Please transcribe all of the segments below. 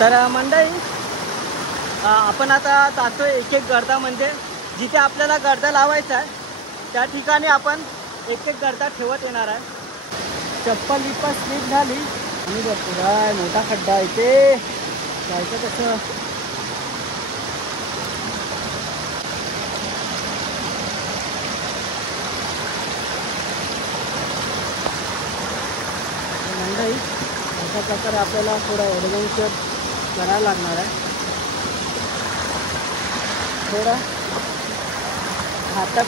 तर मंडळी आपण आता जातो एक एक गर्दा, म्हणजे जिथे आपल्याला गर्दा लावायचा आहे त्या ठिकाणी आपण एक एक गर्दा ठेवत येणार आहे. चप्पल विप्पल स्लिप झाली आणि पुरा मोठा खड्डा इथे जायचं कसं. मंडळी अशा प्रकारे आपल्याला थोडं ॲडव्हेंचर करायला लागणार आहे. थोडा हातात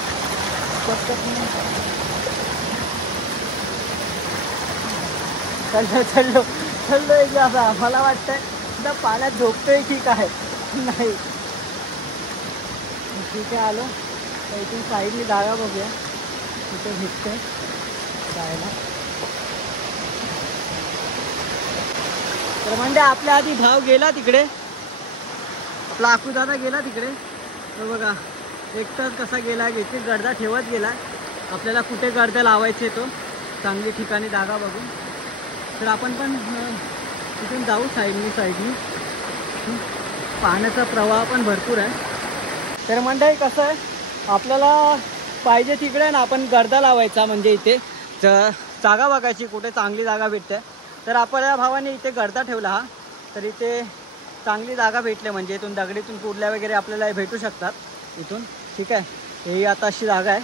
चढलो एक असा मला वाटतंय सुद्धा पाण्यात झोपतोय की काय नाही. तिथे आलो तर इथून साईडनी जागा बघूया तिथे भेटते जायला. तर म्हणजे आपल्या आधी भाव गेला तिकडे, आपला आकूदादा गेला तिकडे. तर बघा एकटाच कसा गेला, एक एक गर्दा ठेवत गेला. आपल्याला कुठे गर्दा लावायचे तो चांगली ठिकाणी जागा बघून. तर आपण पण तिथून जाऊ साईडनी. पाण्याचा प्रवाह पण भरपूर आहे. तर मंडळी कसं आहे, आपल्याला पाहिजे तिकडे ना आपण गर्दा लावायचा, म्हणजे इथे जागा बघायची कुठे चांगली जागा भेटते. तर आपल्या भावाने इथे गर्दा ठेवला हा. तर इथे चांगली जागा भेटली, म्हणजे इथून दगडीतून कुडल्या वगैरे आपल्याला भेटू शकतात इथून. ठीक आहे, ही आता अशी जागा आहे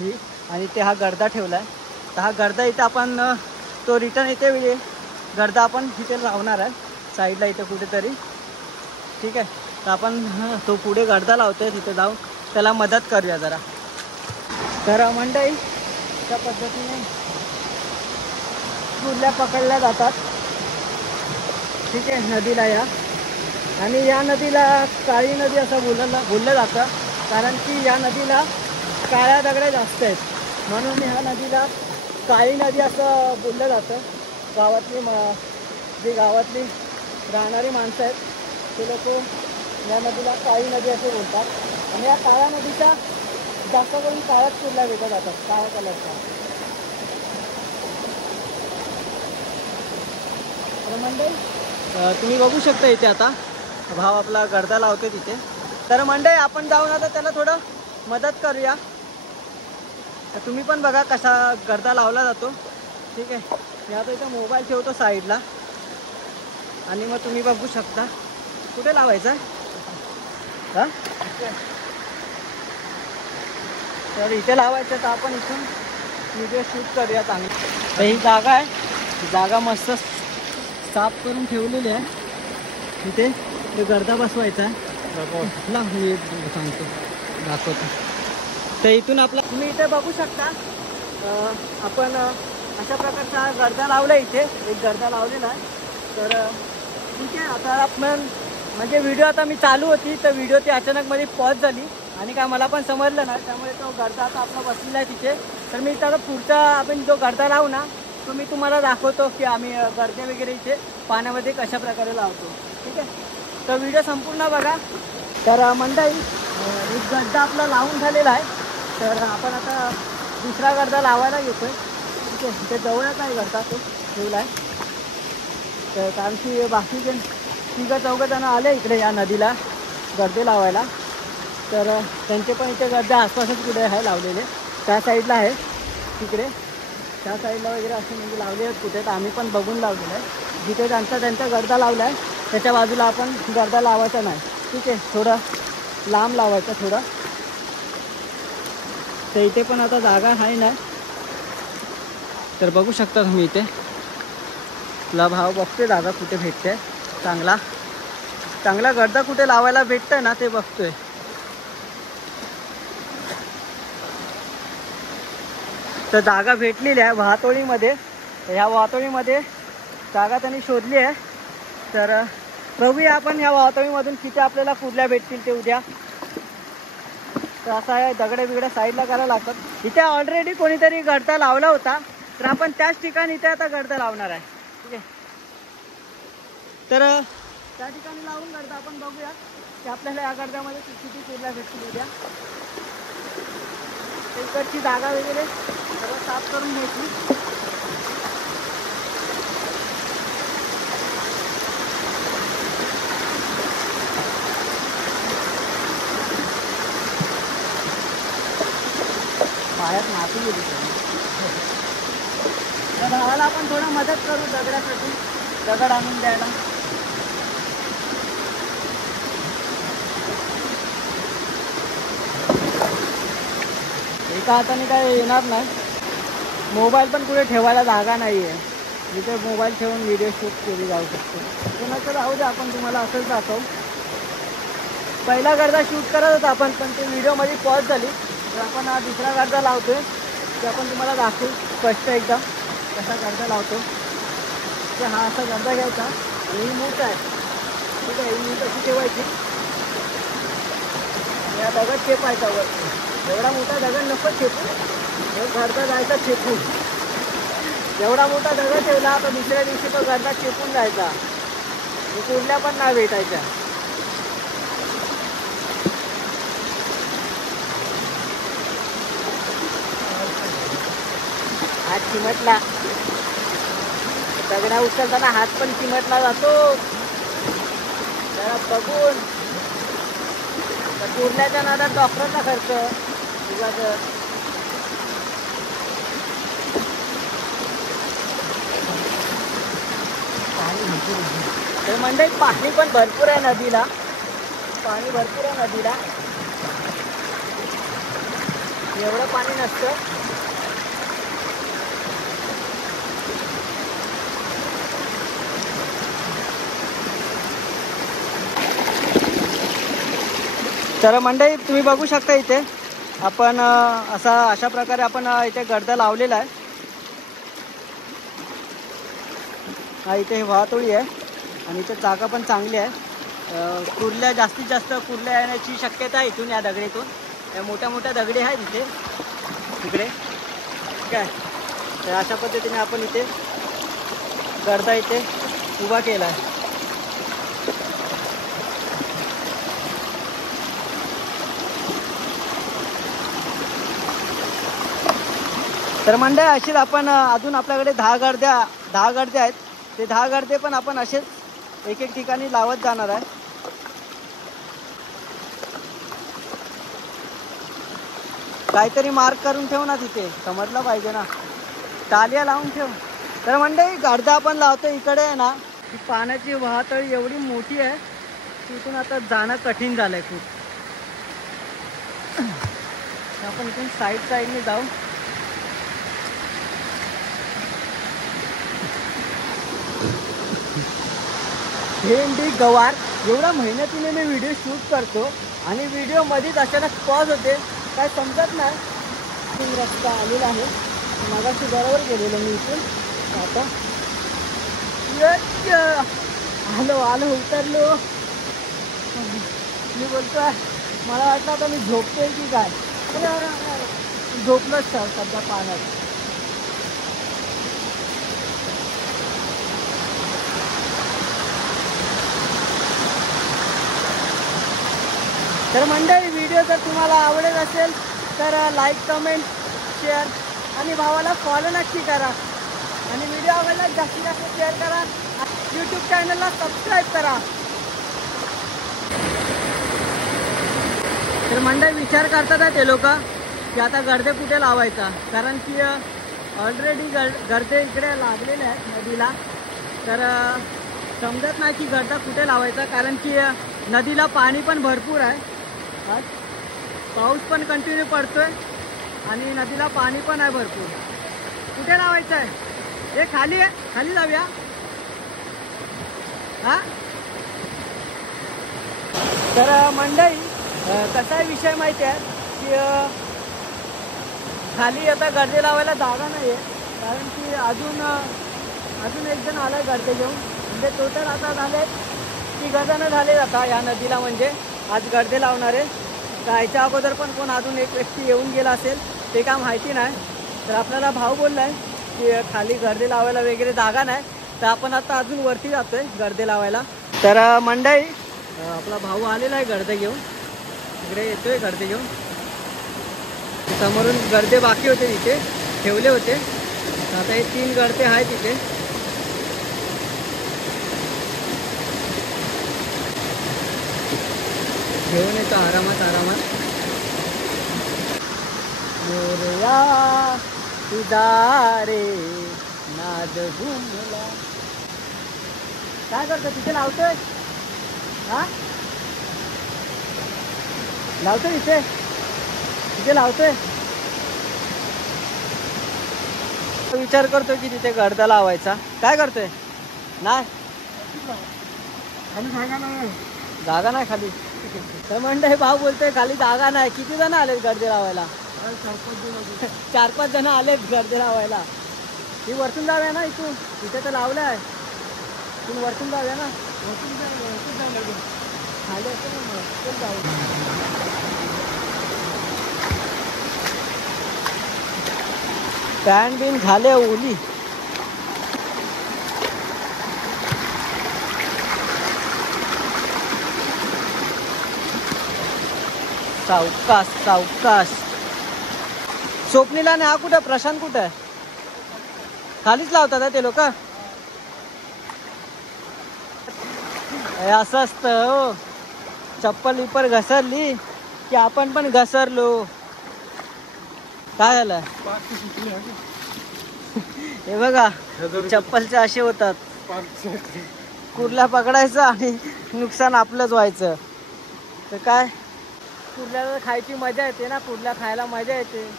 ही, आणि इथे हा गर्दा ठेवला आहे. तर हा गर्दा इथे आपण तो रिटर्न इथे गर्दा आपण इथे लावणार आहे साईडला इथे कुठेतरी. ठीक आहे, तर आपण तो पुढे गर्दा लावतोय तिथे जाऊन त्याला मदत करूया जरा. तर मंडळी त्या पद्धतीने कुर्ल्या पकडल्या जातात. ठीक आहे, नदीला या. आणि या नदीला काळी नदी असं बोललं जातं, कारण की या नदीला काळ्या दगड्या जास्त आहेत, म्हणून ह्या नदीला काळी नदी असं बोललं जातं. जे गावातली राहणारी माणसं आहेत ते लोक या नदीला काळी नदी असे बोलतात. आणि या काळ्या नदीच्या जास्त करून काळ्याच कुर्ल्या भेटत जातात, काळ्या कलरच्या. तर मंडळी तुम्ही बघू शकता इथे आता भाव आपला गर्दा लावते तिथे. तर मंडळी आपण जाऊन आता त्याला थोडं मदत करूया. तर तुम्ही पण बघा कसा गर्दा लावला जातो. ठीक आहे, मी आता इथं मोबाईल ठेवतो साईडला आणि मग तुम्ही बघू शकता कुठे लावायचं आहे. हां, तर इथे लावायचं तर आपण इथून व्हिडिओ शूट करूया चांगली. तर ही जागा आहे, ही जागा मस्त साफ करून ठेवलेली आहे. इथे ते गर्दा बसवायचा आहे. मी सांगतो दाखवतो. तर इथून आपला तुम्ही इथे बघू शकता आपण अशा प्रकारचा गर्दा लावला इथे एक गर्दा लावलेला आहे. तर ठीक आहे, आता आपण म्हणजे व्हिडिओ आता मी चालू होती तर व्हिडिओ ती अचानक मध्ये पॉज झाली आणि काय मला पण समजलं नाही, त्यामुळे तो गर्दा आता आपला बसलेला आहे तिथे. तर मी आता पुढचा आपण जो गर्दा लावू ना तो मी तुम्हाला दाखवतो की आम्ही गर्दे वगैरे इथे पाण्यामध्ये कशा प्रकारे लावतो. ठीक आहे, तर व्हिडिओ संपूर्ण बघा. तर मंडळी एक गर्दा आपला लावून झालेला आहे. तर आपण आता दुसरा गर्दा लावायला घेतोय. ठीक आहे, ते जवळच आहे गर्दा तो ठेवला आहे. तर कारण की बाकीचे 3-4 जण आले इकडे या नदीला गर्दे लावायला. तर त्यांचे पण इथे गर्दे आसपासच कुठे आहे लावलेले, त्या साईडला आहे तिकडे त्या साईडला वगैरे असे म्हणजे लावले आहेत कुठे. तर आम्ही पण बघून लावलेलं आहे. जिथे त्यांचा गर्दा लावला आहे त्याच्या बाजूला आपण गर्दा लावायचा नाही. ठीक आहे, थोडं लांब लावायचं थोडं. तर इथे पण आता जागा आहे ना, तर बघू शकता तुम्ही इथे तुला भाव बघतोय जागा कुठे भेटते चांगला गर्दा कुठे लावायला भेटतंय ना ते बघतोय. तर जागा भेटलेली आहे वाहतोळीमध्ये. ह्या वाहतोळीमध्ये जागा त्यांनी शोधली आहे. तर बघूया आपण ह्या वाहतोळीमधून किती आपल्याला कुर्ल्या भेटतील ते उद्या. तर असं आहे, दगडे बिगडे साईडला करायला लागतात. इथे ऑलरेडी कोणीतरी गर्दा लावला होता, तर आपण त्याच ठिकाणी इथे आता गर्दा लावणार आहे. ठीक आहे, तर त्या ठिकाणी लावून गर्दा आपण बघूया की आपल्याला या गर्द्यामध्ये किती कुर्ल्या भेटतील उद्या. इकडची जागा वगैरे सर्व साफ करून घ्यायची. पायात माती गेली त्या भावाला आपण थोडं मदत करू दगडासाठी, दगड आणून द्यायला. एका हाताने काय येणार नाही. मोबाईल पण कुठे ठेवायला जागा नाही आहे, जिथे मोबाईल ठेवून व्हिडिओ शूट केली जाऊ शकते. कोणाचं राहू दे, आपण तुम्हाला असंच दाखवू. पहिला गर्दा शूट करत होता आपण, पण ते व्हिडिओमध्ये पॉज झाली. तर आपण हा दुसरा गर्दा लावतोय, ते आपण तुम्हाला दाखवू स्पष्ट एकदम कसा गर्दा लावतो. ते हा असा गर्दा घ्यायचा आणि ही मूठ आहे, ठीक आहे, ही मूठ अशी ठेवायची. या दगड चेपायचा वर, एवढा मोठा दगड नको चेपू, गर्दा जायचा चेपून. एवढा मोठा दगड ठेवला तर दुसऱ्या दिवशी तो गर्दा चेपून जायचा, कुठल्या पण नाही भेटायच्या. हात चिमटला, दगडा उचलताना हात पण चिमटला जातो. जरा बघून, कुर्ल्याच्या नादात डॉक्टरचा खर्च उगाच. तर मंडळी पाणी पण भरपूर आहे नदीला, पाणी भरपूर आहे नदीला, एवढं पाणी नसतं. तर मंडळी तुम्ही बघू शकता इथे आपण अशा प्रकारे आपण इथे गर्दा लावलेला आहे. हा इथे वाहतोळी आहे आणि इथे जागा पण चांगली आहे. कुर्ल्या जास्तीत जास्त कुर्ल्या येण्याची शक्यता आहे इथून, या दगडीतून. या मोठ्या मोठ्या दगडी आहेत इथे तिकडे, ठीक आहे. तर अशा पद्धतीने आपण इथे गर्दा इथे उभा केला आहे. तर मंडळी अशीच आपण अजून आपल्याकडे 10 गर्दे आहेत. ते 10 गर्दे पण आपण असेच एक एक ठिकाणी लावत जाणार आहे. काहीतरी मार्क करून ठेव ना तिथे, समजलं पाहिजे ना, टालिया लावून ठेव. तर मंडळी गर्दा आपण लावतो इकडे आहे ना, पाण्याची वाहतळी एवढी मोठी आहे तिथून आता जाणं कठीण झालंय खूप. आपण इथून साईडने जाऊ. भेंडी गवार एवढा मेहनतीने मी व्हिडिओ शूट करतो आणि व्हिडिओ मध्येच अचानक पॉज होते, काय समजत नाही. रस्ता आलेला आहे, मगाशी बरोबर गेलेलो मी इथून. आता आलो उतरलो. मी बोलतोय मला वाटलं आता मी झोपतोय की काय, झोपलोच सध्या पाण्यात. तर मंडळी व्हिडिओ जर तुम्हाला आवडत असेल तर लाईक, कमेंट, शेअर आणि भावाला फॉलो नक्की करा. आणि व्हिडिओ आवडला जास्तीत जास्त शेअर करा. यूट्यूब चॅनलला सबस्क्राईब करा. तर मंडळी विचार करतात ते लोक की आता गर्दे कुठे लावायचा, कारण की ऑलरेडी गर्दे इकडे लागलेले आहेत नदीला. तर समजत नाही की गर्दा कुठे लावायचा, कारण की नदीला पाणी पण भरपूर आहे. पाऊस पण कंटिन्यू पडतोय आणि नदीला पाणी पण आहे भरपूर. कुठे लावायचं आहे? हे खाली आहे, खाली जाऊया. हा तर मंडळी कसा विषय माहिती आहे की खाली आता गर्दे लावायला जागा नाही आहे, कारण की अजून एक जण आलाय गर्दे घेऊन. म्हणजे टोटल आता झाले 3 जण झाले आता या नदीला, म्हणजे आज गर्दे लावणारे. जायच्या अगोदर पण कोण अजून एक व्यक्ती येऊन गेला असेल ते काय माहिती नाही. तर आपल्याला भाऊ बोललाय की खाली गर्दे लावायला वगैरे जागा नाही, तर आपण आता अजून वरती जातोय गर्दे लावायला. तर मंडळी आपला भाऊ आलेला आहे गर्दे घेऊन, इकडे येतोय गर्दे घेऊन. समोरून गर्दे बाकी होते तिथे ठेवले होते, आता हे 3 गर्दे आहेत तिथे. घेऊन येतो आरामात. मोरया तुझा रे नाद घुमला. काय करतो तिथे लावतोय? हा लावतोय इथे, तिथे लावतोय. विचार करतो की तिथे गर्दा लावायचा. काय करतोय? नाही जागा नाही खाली. तर म्हणतोय भाऊ बोलतोय खाली जागा नाही. किती जण आलेत गर्दी लावायला? 4-5 जण आलेत गर्दी लावायला. ती वरतून जाऊया ना इथून, इथे तर लावलंय. इथून वरतून जाऊया ना. खाली असं ना जाऊ. पॅन बिन झाले ओली. सावकाश सावकाश. स्वप्नीला नाही. हा कुठं? प्रशांत कुठं आहे? खालीच लावतात ते लोक. असं असतं हो. चप्पल विपर घसरली की आपण पण घसरलो. काय झालं? हे बघा चप्पलचे असे होतात. कुर्ला पकडायचं आणि नुकसान आपलंच व्हायचं. तर काय, कुर्ल्याला खायची मजा येते ना. कुर्ला खायला मजा येते.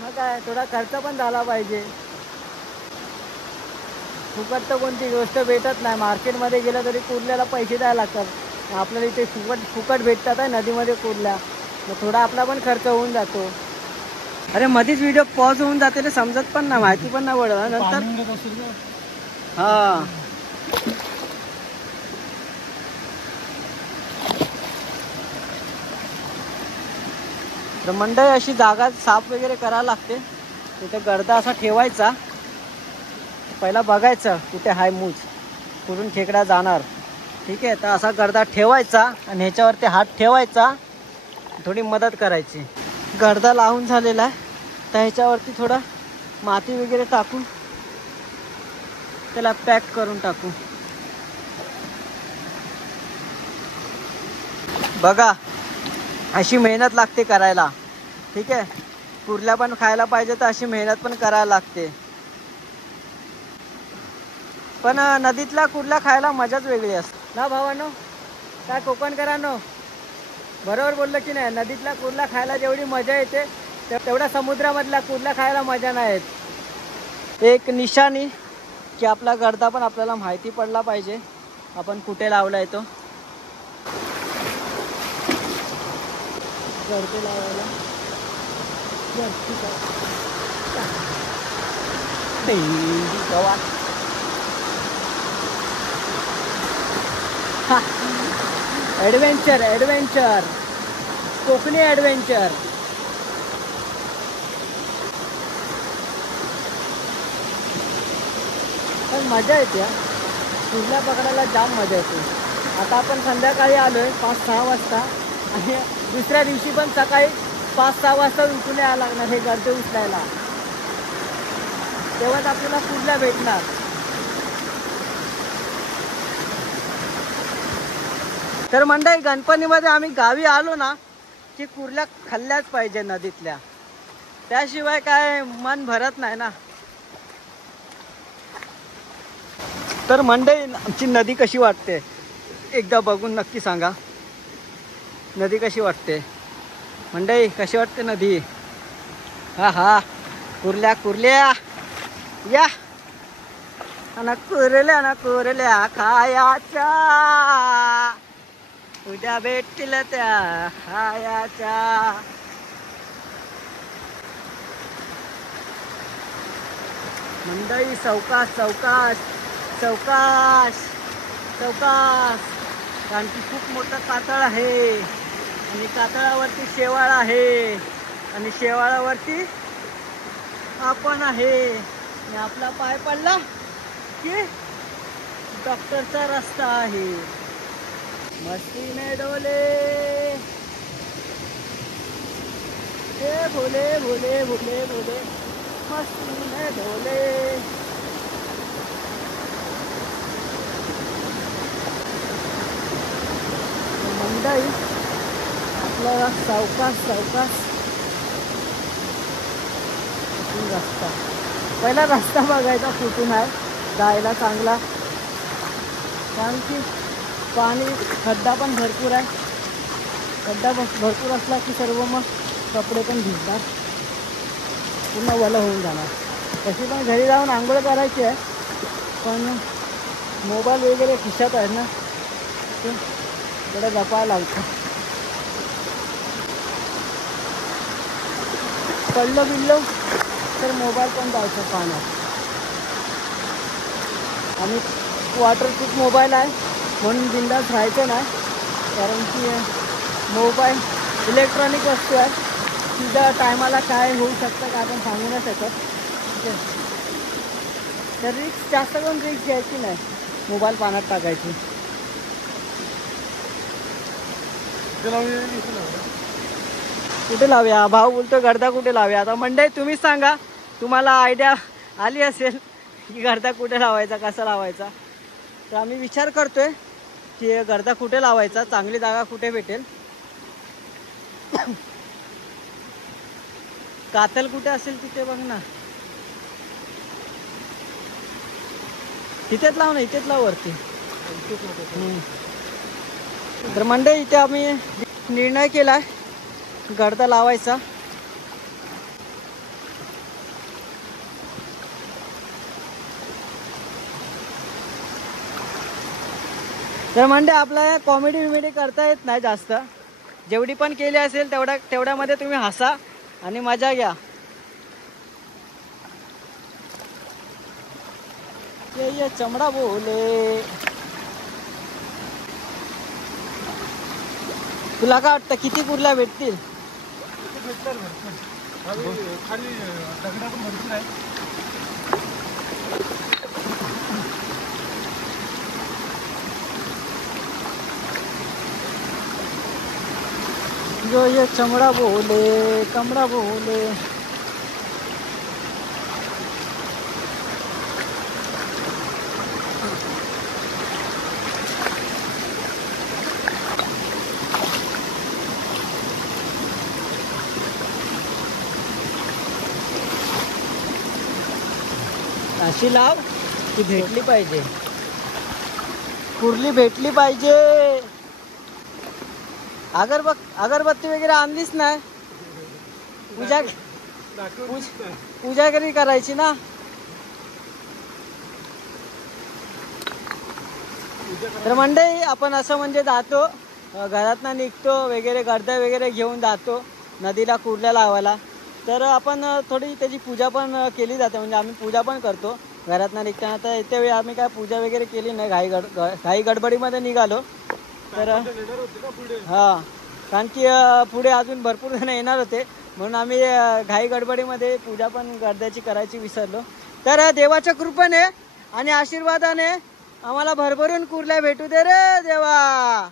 मग काय, थोडा खर्च पण झाला पाहिजे. फुकट तर कोणती गोष्ट भेटत नाही. मार्केटमध्ये गेलं तरी कुर्ल्याला पैसे द्यायला लागतात. आपल्याला इथे फुकट भेटतात आहे नदीमध्ये कुर्ल्या. मग थोडा आपला पण खर्च होऊन जातो. अरे मधीच व्हिडिओ पॉज होऊन जाते रे, समजत पण नाही, माहिती पण नाही पडत नंतर. हा तर मंडळी अशी जागा साफ वगैरे करायला लागते. तिथे गर्दा असा ठेवायचा. पहिला बघायचं कुठे हाय मूज, कुठून खेकडा जाणार. ठीक आहे, तर असा गर्दा ठेवायचा आणि ह्याच्यावरती हात ठेवायचा, थोडी मदत करायची. गर्दा लावून झालेला आहे, तर ह्याच्यावरती थोडा माती वगैरे टाकून त्याला पॅक करून टाकू. बघा अशी मेहनत लागते करायला. ठीक आहे, कुर्ल्या पण खायला पाहिजे तर अशी मेहनत पण करायला लागते. पण नदीतला कुर्ला खायला मजाच वेगळी असते ना भावांनो. काय कोकणकरांनो, बरोबर बोललं की नाही? नदीतला कुर्ला खायला जेवढी मजा येते तेवढा समुद्रामधला कुर्ला खायला मजा नाही येत. एक निशाणी की आपला गर्दा पण आपल्याला माहिती पडला पाहिजे, आपण कुठे लावलाय तो. गर्दे लावायला ॲडव्हेंचर ॲडव्हेंचर कोकणी ॲडव्हेंचर. पण मजा येते. कुर्ला पकडायला जाम मजा येते. आता आपण संध्याकाळी आलोय 5-6 वाजता आणि दुसऱ्या दिवशी पण सकाळी 5-6 वाजता उठून यायला लागणार हे गर्दे उचलायला. तेव्हाच आपल्याला कुर्ला भेटणार. तर मंडळी गणपतीमध्ये आम्ही गावी आलो ना की कुर्ल्या खाल्ल्याच पाहिजे नदीतल्या, त्याशिवाय काय मन भरत नाही ना. तर मंडळी आमची नदी कशी वाटते एकदा बघून नक्की सांगा. नदी कशी वाटते मंडळी, कशी वाटते नदी? हा हा, कुर्ल्या कुर्ल्या या ना, कुर्ल्या खायाच्या उद्या भेटतील त्या खायाच्या. मंडळी सावकाश सावकाश सावकाश सावकाश, कारण की खूप मोठं कातळ आहे आणि कातळावरती शेवाळ आहे आणि शेवाळावरती आपण आहे. आणि आपला पाय पडला की डॉक्टरचा रस्ता आहे. मस्तीने डोले हे भोले भोले भोले भोले, मस्तीने डोले. मंडळी आपल्याला सावकाश सावकाश रस्ता. पहिला रस्ता बघायचा कुठून आहे जायला चांगला, कारण की पाणी खड्डा पण भरपूर आहे. खड्डा भरपूर असला की सर्व मग कपडे पण भिजणार, पूर्ण ओलं होऊन जाणार. तशी पण घरी जाऊन आंघोळ करायची आहे, पण मोबाईल वगैरे खिशात आहे ना, ते थोडं जपायला लागतं. पडलं बिडलं तर मोबाईल पण जायचं पाण्यात. आणि वॉटरप्रूफ मोबाईल आहे म्हणून बिंदास राहायचं नाही, कारण की मोबाईल इलेक्ट्रॉनिक वस्तू आहे, तिच्या टायमाला काय होऊ शकतं का आपण सांगू नाही शकत. तर रिक्स जास्त करून रिक्स घ्यायची नाही मोबाईल पाण्यात टाकायची. कुठे लावूया भाऊ बोलतो, गर्दा कुठे लावूया. आता मंडई तुम्हीच सांगा, तुम्हाला आयडिया आली असेल की गर्दा कुठे लावायचा, कसा लावायचा. तर आम्ही विचार करतोय की गर्दा कुठे लावायचा, चांगली जागा कुठे भेटेल. कातल कुठे असेल तिथे बघ ना, तिथेच लाव ना, इथेच लाव वरती. तर मंडई इथे आम्ही निर्णय केलाय गर्दा लावायचा. तर मंडई आपल्याला कॉमेडी विमेडी करता येत नाही जास्त, जेवढी पण केली असेल तेवढ्यामध्ये तुम्ही हसा आणि मजा घ्या. ये चमडा बोले, तुला काय वाटतं किती कुर्ल्या भेटतील? जो ये चमड़ा बोले कमड़ा बोले. अशी लाव ती भेटली पाहिजे, कुर्ली भेटली पाहिजे. अगरबत्ती वगैरे आणलीच नाही, पूजा कधी करायची ना. तर मंडळी आपण असं म्हणजे जातो, घरातनं निघतो वगैरे, गर्दा वगैरे घेऊन जातो नदीला कुर्ल्या लावायला. तर आपण थोडी त्याची पूजा पण केली जाते, म्हणजे आम्ही पूजा पण करतो घरातनं निघताना. तर इथे वेळी आम्ही काय पूजा वगैरे केली नाही, घाई गडबडीमध्ये निघालो. तर हां, कारण की पुढे अजून भरपूर जण येणार होते, म्हणून आम्ही घाई गडबडीमध्ये पूजा पण गर्द्याची करायची विसरलो. तर देवाच्या कृपेने आणि आशीर्वादाने आम्हाला भरभरून कुर्ल्या भेटू दे रे देवा.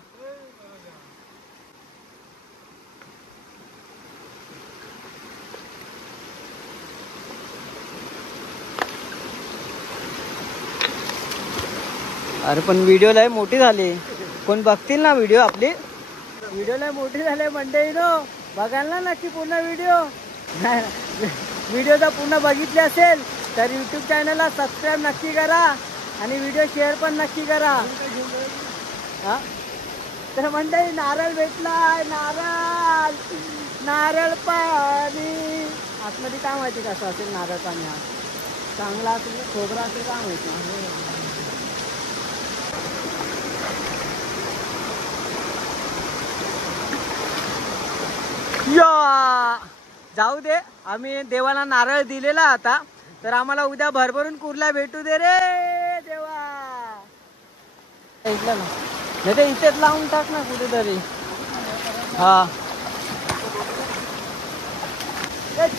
अरे पण व्हिडिओ लय मोठी झाली, कोण बघतील ना व्हिडिओ आपली. व्हिडिओ लय मोठी झाली मंडळी नो, बघाल ना नक्की पूर्ण व्हिडिओ. व्हिडिओ जर पूर्ण बघितले असेल तर यूट्यूब चॅनलला सबस्क्राईब नक्की करा आणि व्हिडिओ शेअर पण नक्की करा. हा तर मंडळी नारळ भेटलाय, नारळ पाणी. आतमध्ये काय माहिती कसं असेल नारळ पाणी, हा चांगला असेल खोबरा असेल काय माहिती. या जाऊ दे, आम्ही देवाला नारळ दिलेला आता, तर आम्हाला उद्या भरभरून कुर्ल्या भेटू दे रे देवा. ऐकलं ना, नाही ते इथेच लावून टाक ना कुठेतरी. हा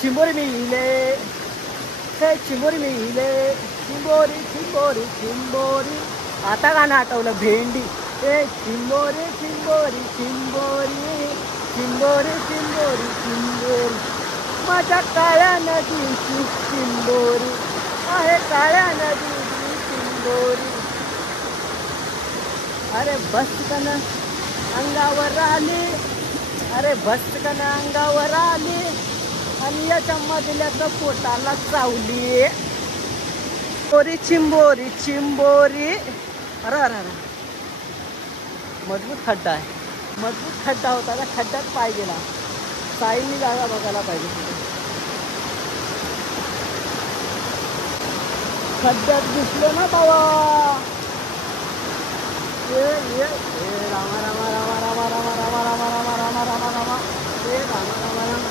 चिंबोरी मिले, चिंबोरी मिले, चिंबोरी चिंबोरी चिंबोरी. आता गाणं आठवलं, भेंडी. चिंबोरी चिंबोरी चिंबोरी चिंबोरी चिंबोरी चिंबोरी. माझ्या काळ्या नदीची चिंबोरी आहे, काळ्या नदीची चिंबोरी. अरे बसकन अंगावर आली, अरे बसकन अंगावर आली, आणि या चम्मचल्याचं पोटाला चावली. चिंबोरी चिंबोरी चिंबोरी. अरे अरे अरे, मजबूत खड्डा आहे. मजबूत खड्डा होता का, खड्ड्यात पाय गेला. साईनी जागा बघायला पाहिजे तिथे. खड्ड्यात घुसलो ना बाबा. ये ये रामा रामा रामा रामा रामा रामा रामा रामा रामा रामा रामा ये रामा रामा रामा.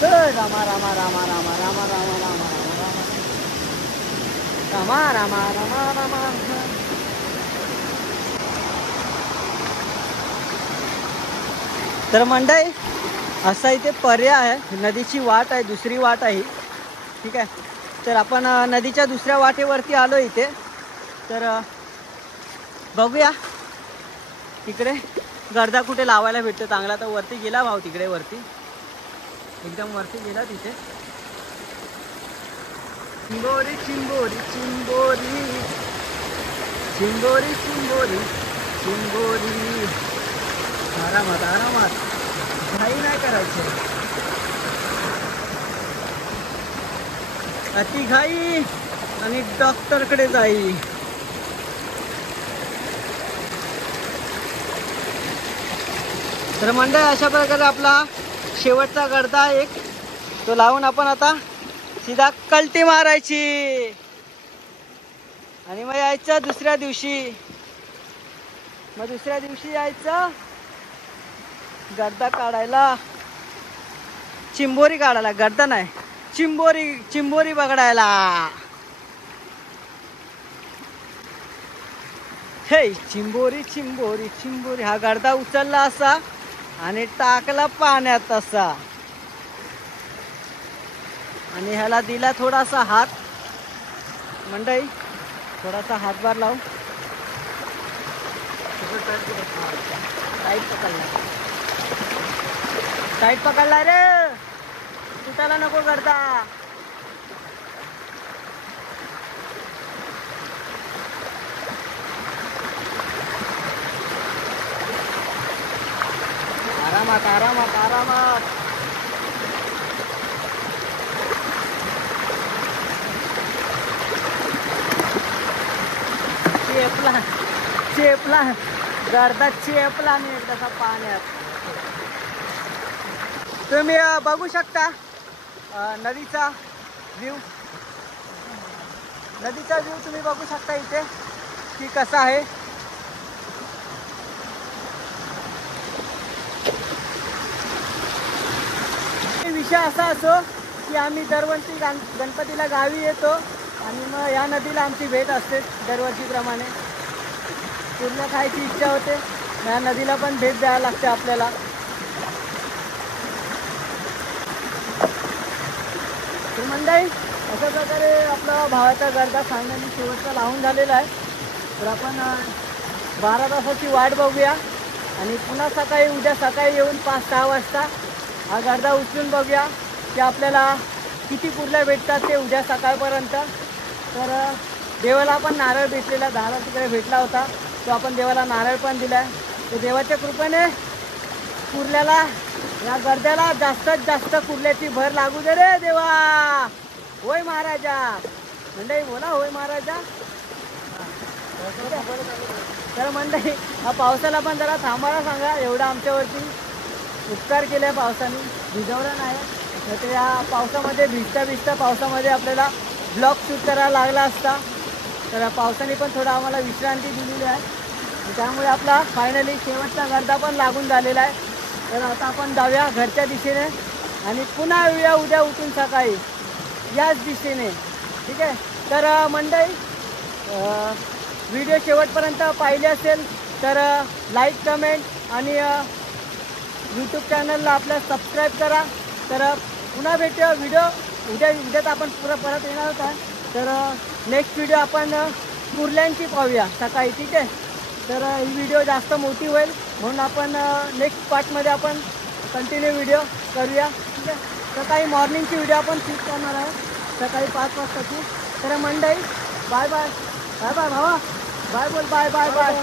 रामा रामा रामा रामा रामा रामा रामा रामा रामा रामा रामा रामा. तर मंडळी असा इथे पर्याय आहे. नदीची वाट आहे, दुसरी वाट आहे. ठीक आहे, तर आपण नदीच्या दुसऱ्या वाटेवरती आलो इथे. तर बघूया तिकडे गर्दा कुठे लावायला भेटतो चांगला. तर वरती गेला भाऊ, तिकडे वरती एकदम वरती गेला तिथे. चिंबोरी चिंबोरी चिंबोरी चिंबोरी चिंबोरी चिंबोरी. आरामात आरामात, घाई नाही करायचं. अति घाई आणि डॉक्टरकडे जाई. तर मंडळ अशा प्रकारे आपला शेवटचा गर्दा एक तो लावून आपण आता सीधा कल्टी मारायची आणि मग यायचं दुसऱ्या दिवशी. मग दुसऱ्या दिवशी यायचं गर्दा काढायला, चिंबोरी काढायला. गर्दा नाही, चिंबोरी चिंबोरी पकडायला. हे चिंबोरी चिंबोरी चिंबोरी. हा गर्दा उचलला असा आणि टाकला पाण्यात असा आणि ह्याला दिला थोडासा हात. मंडळी थोडासा हातभार लावून टाईट पकडला, टाईट पकडला रे, तुटायला नको गर्दा. आरामात आरामात आरामात. चेपला चेपला गर्दा चेपला आणि एकदाचा पाण्यात. तुम्ही बघू शकता नदीचा व्ह्यू. नदीचा व्ह्यू तुम्ही बघू शकता इथे की कसा आहे. विषय असा असो की आम्ही दरवर्षी गणपतीला गावी येतो आणि मग या नदीला आमची भेट असते दरवर्षीप्रमाणे. पूर्ण खायची इच्छा होते, या नदीला पण भेट द्यायला लागते आपल्याला. तर मंडळी अशा प्रकारे आपला भावाचा गर्दा फायनली शेवटचा लावून झालेला आहे. तर आपण 12 तासाची वाट बघूया आणि पुन्हा सकाळी उद्या सकाळी येऊन 5-6 वाजता हा गर्दा उचलून बघूया की आपल्याला किती कुर्ल्या भेटतात ते उद्या सकाळपर्यंत. तर देवाला आपण नारळ भेटलेला, दहाला तिकडे भेटला होता, तो आपण देवाला नारळ पण दिला आहे. तर देवाच्या कृपेने कुर्ल्याला, या गर्द्याला जास्तीत जास्त कुर्ल्याची भर लागू दे रे देवा. होय महाराजा. मंडळी बोला होय महाराजा. तर मंडळी हा पावसाला पण जरा थांबायला सांगा. एवढा आमच्यावरती उपकार केले पावसाने, भिजवलं नाही. तर ते या पावसामध्ये भिजता पावसामध्ये आपल्याला ब्लॉग शूट करायला लागला असता. तर पावसाने पण थोडा आम्हाला विश्रांती दिलेली आहे. त्यामुळे आपला फायनली शेवटचा गर्दा पण लागून झालेला आहे. तर आता आपण जाऊया घरच्या दिशेने आणि पुन्हा येऊया उद्या उठून सकाळी याच दिशेने. ठीक आहे. तर मंडळी व्हिडिओ शेवटपर्यंत पाहिले असेल तर लाईक, कमेंट आणि यूट्यूब चॅनलला आपल्या सबस्क्राईब करा. तर पुन्हा भेटूया व्हिडिओ उद्याच आपण परत येणार होता. तर नेक्स्ट व्हिडिओ आपण कुर्ल्यांची पाहूया सकाळी. ठीक आहे. तर ही व्हिडिओ जास्त मोठी होईल म्हणून आपण नेक्स्ट पार्टमध्ये आपण कंटिन्यू व्हिडिओ करूया. ठीक आहे. सकाळी मॉर्निंगची व्हिडिओ आपण शूट करणार आहोत सकाळी 5 वाजताची. तर मंडळी बाय बाय. बाय बाय भावा. बाय बोल. Bye bye bye.